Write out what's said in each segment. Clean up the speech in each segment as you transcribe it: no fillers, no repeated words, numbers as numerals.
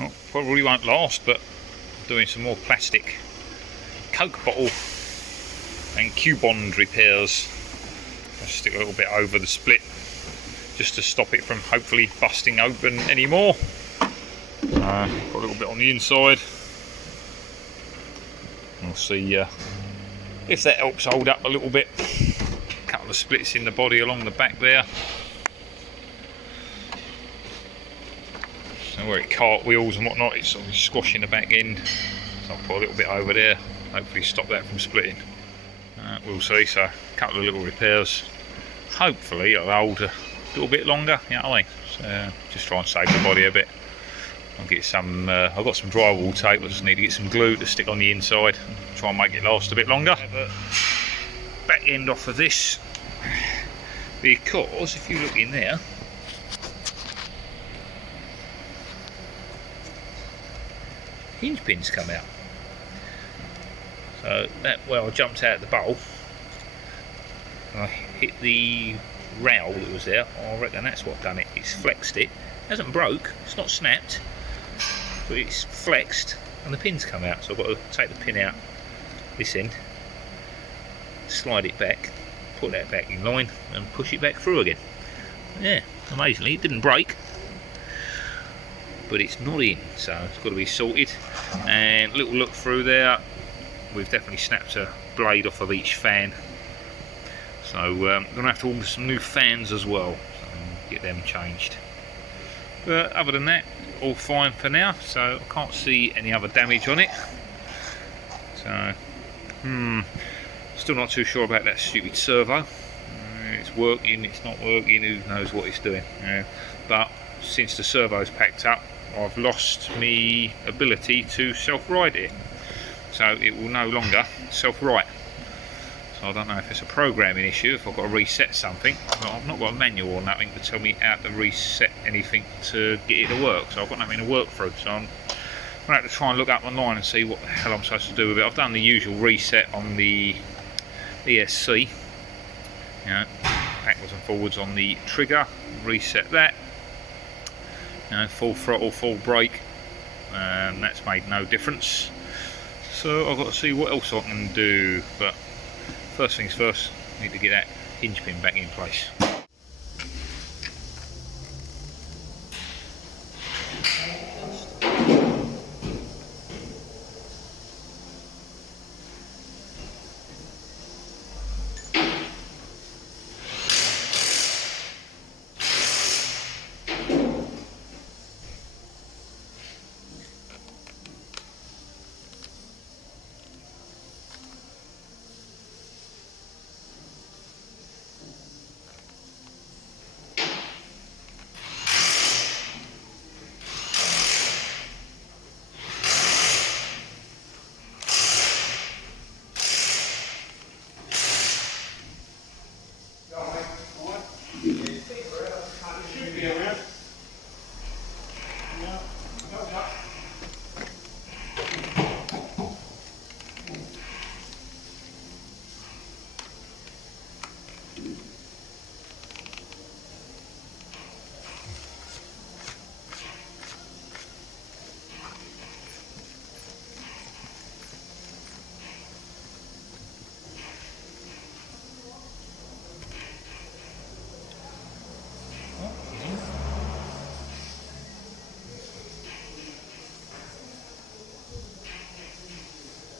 Well, probably won't last, but doing some more plastic Coke bottle and Q-bond repairs. I'll stick a little bit over the split just to stop it from hopefully busting open anymore. Got a little bit on the inside. We'll see if that helps hold up a little bit. A couple of splits in the body along the back there. So where it cartwheels and whatnot, it's sort of squashing the back end. So I'll put a little bit over there, hopefully stop that from splitting. We'll see. So a couple of little repairs. Hopefully it'll hold a little bit longer, you know what I mean? So just try and save the body a bit. I'll get some, I've got some drywall tape, I just need to get some glue to stick on the inside and try and make it last a bit longer. Back end off of this, because if you look in there, hinge pins come out. So that, well, I jumped out of the bowl, I hit the rail that was there. I reckon that's what done it. It's flexed it. It hasn't broke, it's not snapped, but it's flexed and the pins come out. So I've got to take the pin out this end, slide it back, put that back in line and push it back through again. Yeah, amazingly it didn't break, but it's not in, so it's got to be sorted. And a little look through there, we've definitely snapped a blade off of each fan, so I'm going to have to order some new fans as well and get them changed. But other than that, all fine for now, so I can't see any other damage on it. So still not too sure about that stupid servo. It's working, it's not working, who knows what it's doing. But since the servo's packed up, I've lost my ability to self-ride it, so it will no longer self-right. So I don't know if it's a programming issue, if I've got to reset something. I've not got a manual or nothing to tell me how to reset anything to get it to work, so I've got nothing to work through. So I'm going to have to try and look up online and see what the hell I'm supposed to do with it. I've done the usual reset on the ESC, you know, backwards and forwards on the trigger, reset that, you know, full throttle, full brake, and that's made no difference. So I've got to see what else I can do, but first things first, I need to get that hinge pin back in place.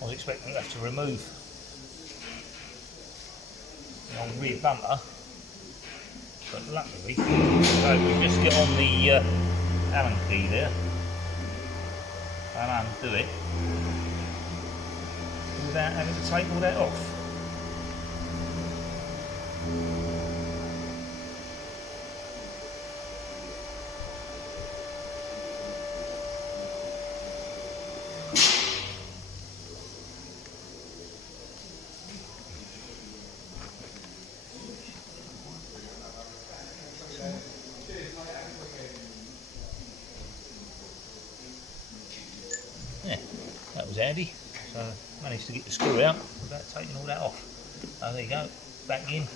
I was expecting to have to remove the old rear bumper, but luckily, so we just get on the Allen key there and undo it without having to take all that off. Yeah, that was handy. So managed to get the screw out without taking all that off. So there you go, back in.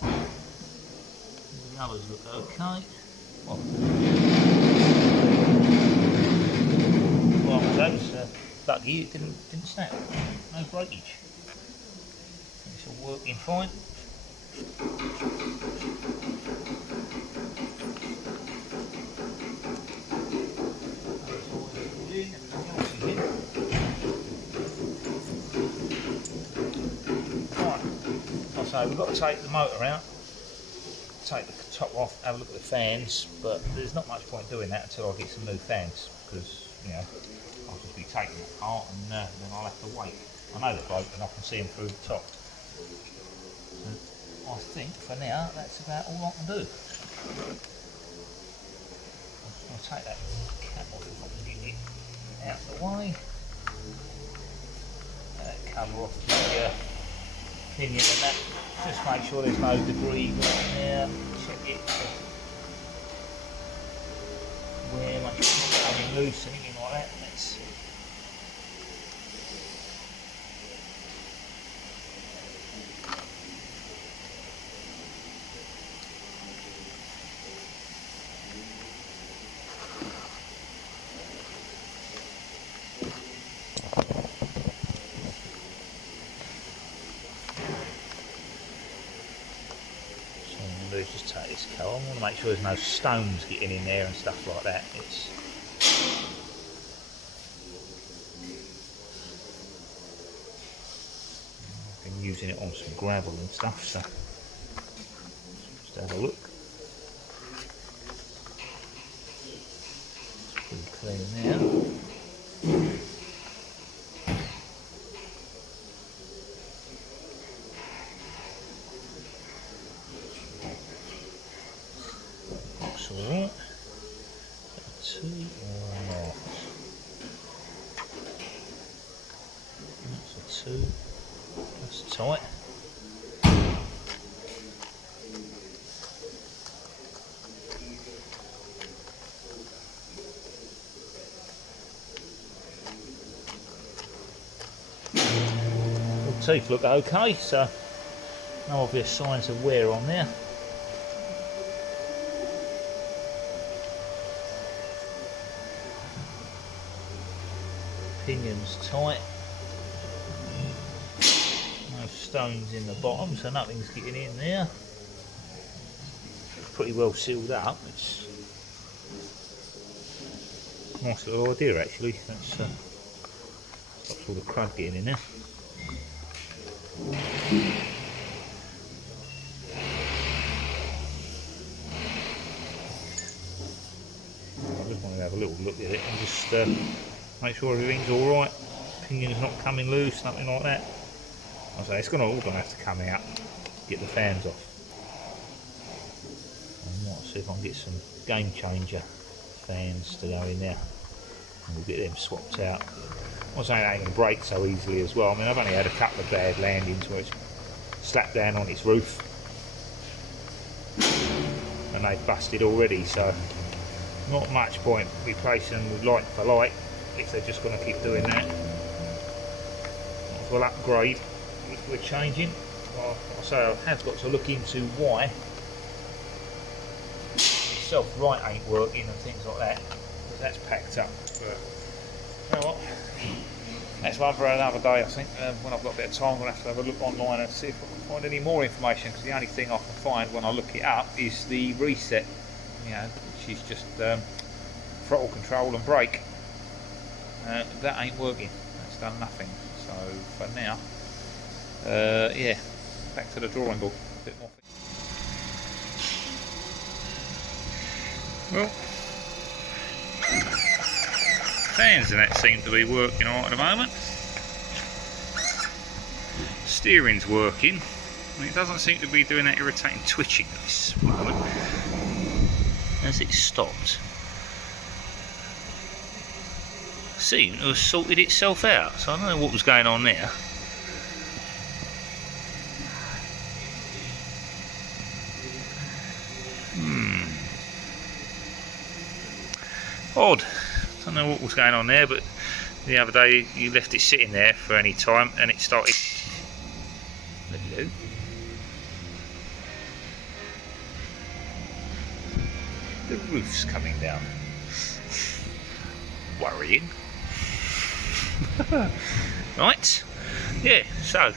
The others look okay. Well, lucky it didn't snap. No breakage. It's all working fine. Right, so we've got to take the motor out, take the top off, have a look at the fans, but there's not much point doing that until I get some new fans, because, you know, I'll just be taking it apart and then I'll have to wait. I know they're broken, I can see them through the top. I think for now that's about all I can do. I'll take that cap off if I can get it out of the way. Cover off the pinion and that. Just make sure there's no debris right there. Check it. Where much it's not coming loose, anything like that. Let's just take this cover. I want to make sure there's no stones getting in there and stuff like that. I've been using it on some gravel and stuff, so just have a look. It's pretty clean now. Alright, 2 or not? That's a 2, that's tight. All teeth look okay, so no obvious signs of wear on there. Pinion's tight, no stones in the bottom, so nothing's getting in there. Pretty well sealed up. It's a nice little idea actually. That stops all the crud getting in there. I just want to have a little look at it and just make sure everything's alright, pinion's not coming loose, nothing like that. I say it's all going to have to come out, get the fans off. I might see if I can get some game changer fans to go in there and we'll get them swapped out. I'm not saying it ain't going to break so easily as well. I mean, I've only had a couple of bad landings where it's slapped down on its roof and they've busted already, so not much point replacing them with light for light if they're just going to keep doing that. Might as well upgrade if we're changing. Well, I say I have got to look into why the self-right ain't working and things like that, because that's packed up. But you know what? That's one for another day, I think. When I've got a bit of time, I'm going to have a look online and see if I can find any more information, because the only thing I can find when I look it up is the reset, you know, which is just throttle control and brake. That ain't working. That's done nothing. So for now, yeah, back to the drawing board. A bit more. Well, fans and that seem to be working alright at the moment. Steering's working. And it doesn't seem to be doing that irritating twitching at this moment. As it stopped, seemed to have sorted itself out, so I don't know what was going on there. Odd. Don't know what was going on there, but the other day you left it sitting there for any time and it started. Hello. The roof's coming down. Worrying. Right, yeah, so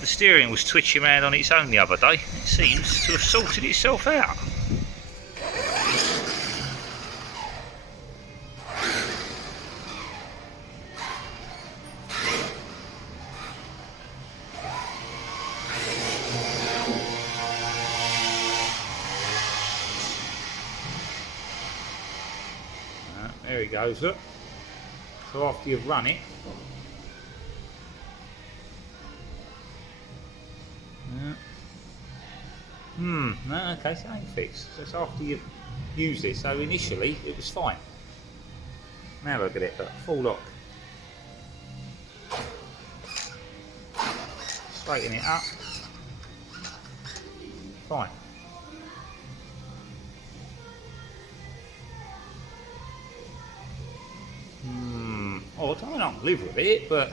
the steering was twitching around on its own the other day. It seems to have sorted itself out. There he goes, look. So after you've run it, no, okay, so it ain't fixed. So it's after you've used it. So initially it was fine. Now look at it, look, full lock. Straighten it up. Fine. Oh, I don't live with it, but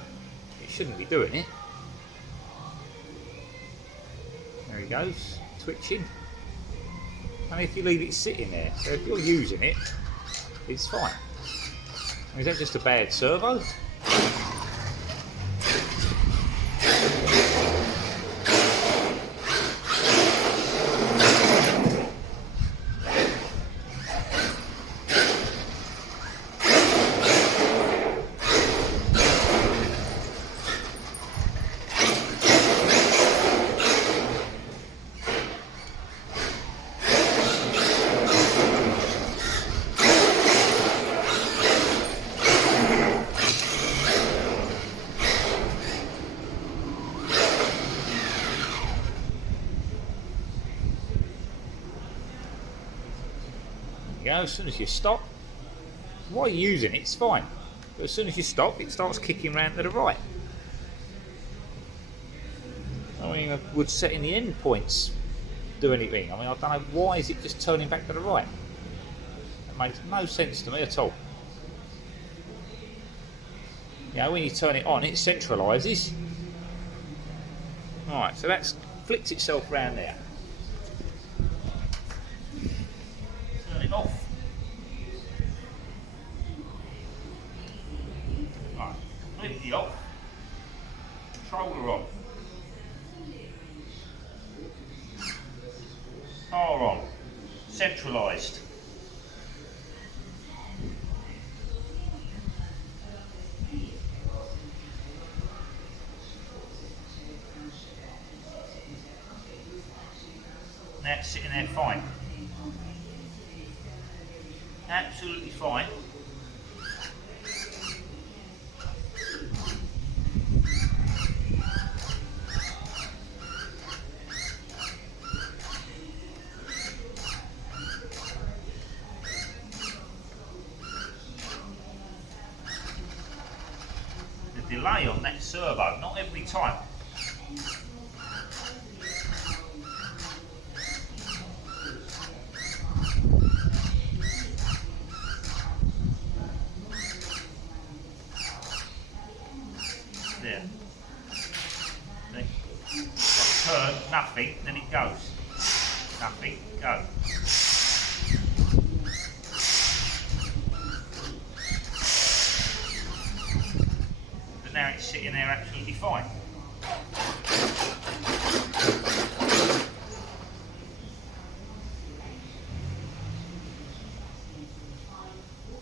it shouldn't be doing it. There he goes, twitching. And if you leave it sitting there, so if you're using it, it's fine. Is that just a bad servo? As soon as you stop, while you're using it, it's fine. But as soon as you stop, it starts kicking round to the right. I mean, would setting the end points do anything? I mean, I don't know, why is it just turning back to the right? That makes no sense to me at all. You know, when you turn it on, it centralises. Right, so that's flicked itself round there. Turn it off. Completely off, controller on, car on, centralised. Now it's sitting there fine, absolutely fine. Delay on that servo, not every time. There. See? Turn, nothing, then it goes. Nothing, go. Now it's sitting there absolutely fine.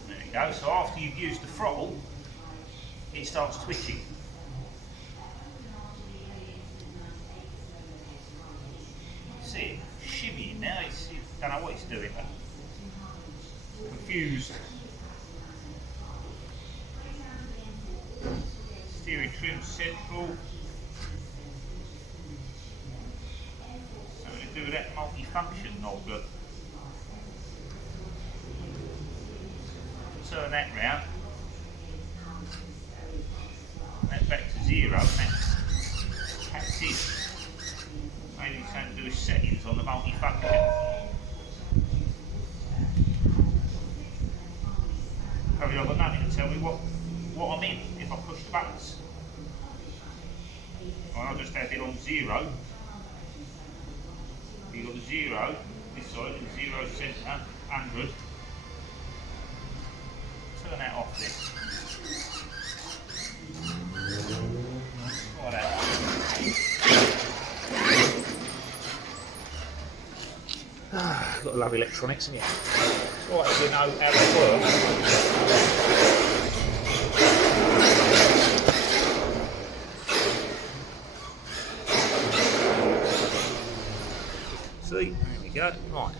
There we go, so after you've used the throttle, it starts twitching. See it shimmying now, I don't know what it's doing, but confused. Steering trim central. Something to do with that multi-function knob, look. Turn that round. That's back to 0 and that's it. Maybe it's something to do with settings on the multi-function. Probably I've got nothing to tell me what I'm in if I push the buttons. Well, I'll just have it on 0. You've got the 0, this side, the 0 centre, 100. Turn that off then. to love electronics, isn't it? It's right if you know how they work. See, there we go. Right.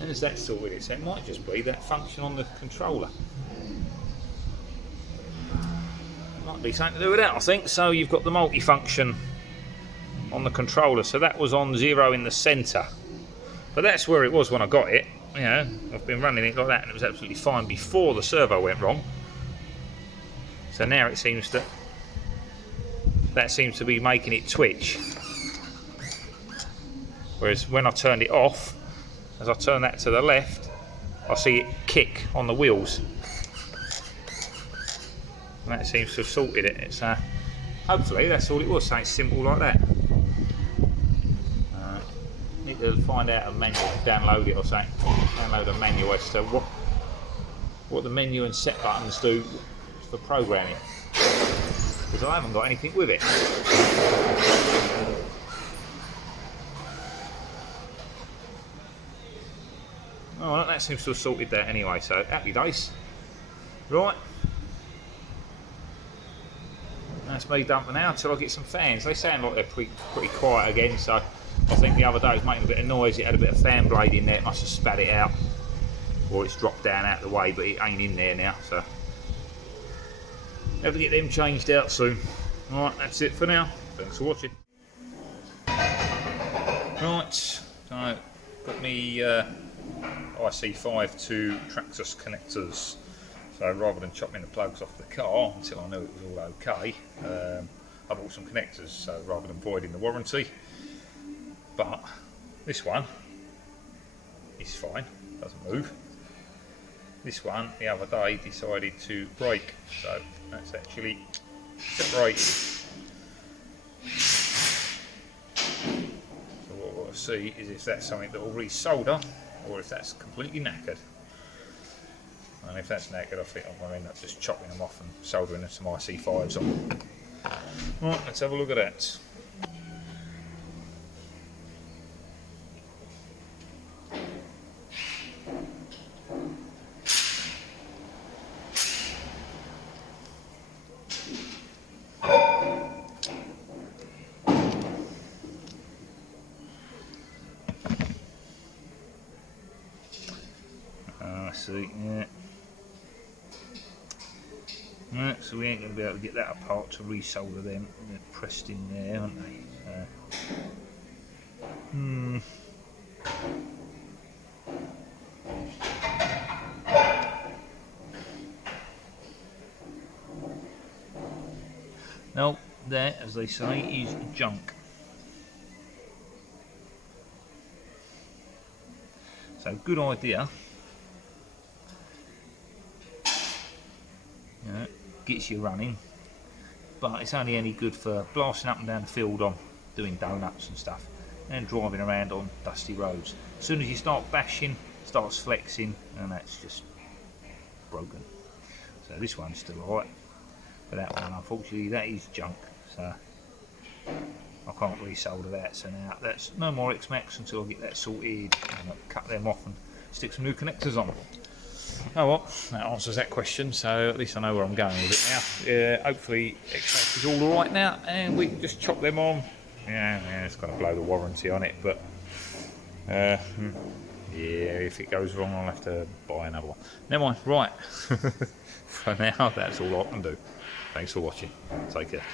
And as that's sorted, so it might just be that function on the controller. Might be something to do with that, I think. So you've got the multifunction on the controller, so that was on 0 in the centre, but that's where it was when I got it. You know, I've been running it like that and it was absolutely fine before the servo went wrong. So now it seems that seems to be making it twitch, whereas when I turned it off, as I turn that to the left, I see it kick on the wheels. And that seems to have sorted it. It's hopefully that's all it was, something simple like that. Need to find out a manual, download it or something. Download a manual as to what the menu and set buttons do for programming, because I haven't got anything with it. Alright, that seems to have sorted that anyway, so happy days. Right. That's me dumping now until I get some fans. They sound like they're pretty quiet again, so I think the other day it was making a bit of noise. It had a bit of fan blade in there, it must have spat it out. Or it's dropped down out of the way, but it ain't in there now, so have to get them changed out soon. Alright, that's it for now. Thanks for watching. Right, so got me IC5 to Traxxas connectors. So rather than chopping the plugs off the car until I knew it was all okay, I bought some connectors, so rather than voiding the warranty. But this one is fine, doesn't move. This one the other day decided to break, so that's actually separated. So what we'll see is if that's something that will re-solder or if that's completely knackered. And if that's knackered, I think I'm going to end up just chopping them off and soldering some IC5s on. Right, let's have a look at that. See, yeah. Right, so we ain't going to be able to get that apart to resolder them. They're pressed in there, aren't they? No, that, as they say, is junk. So, good idea. Gets you running, but it's only any good for blasting up and down the field on doing donuts and stuff and driving around on dusty roads. As soon as you start bashing, starts flexing, and that's just broken. So this one's still alright, but that one, unfortunately, that is junk, so I can't resolder that. So now that's no more xmaxx until I get that sorted and I'll cut them off and stick some new connectors on. Oh well, that answers that question, so at least I know where I'm going with it now. Hopefully xmaxx is all right now and we can just chop them on. Yeah, it's going to blow the warranty on it, but yeah, if it goes wrong I'll have to buy another one. Never mind, right. For now, that's all I can do. Thanks for watching. Take care.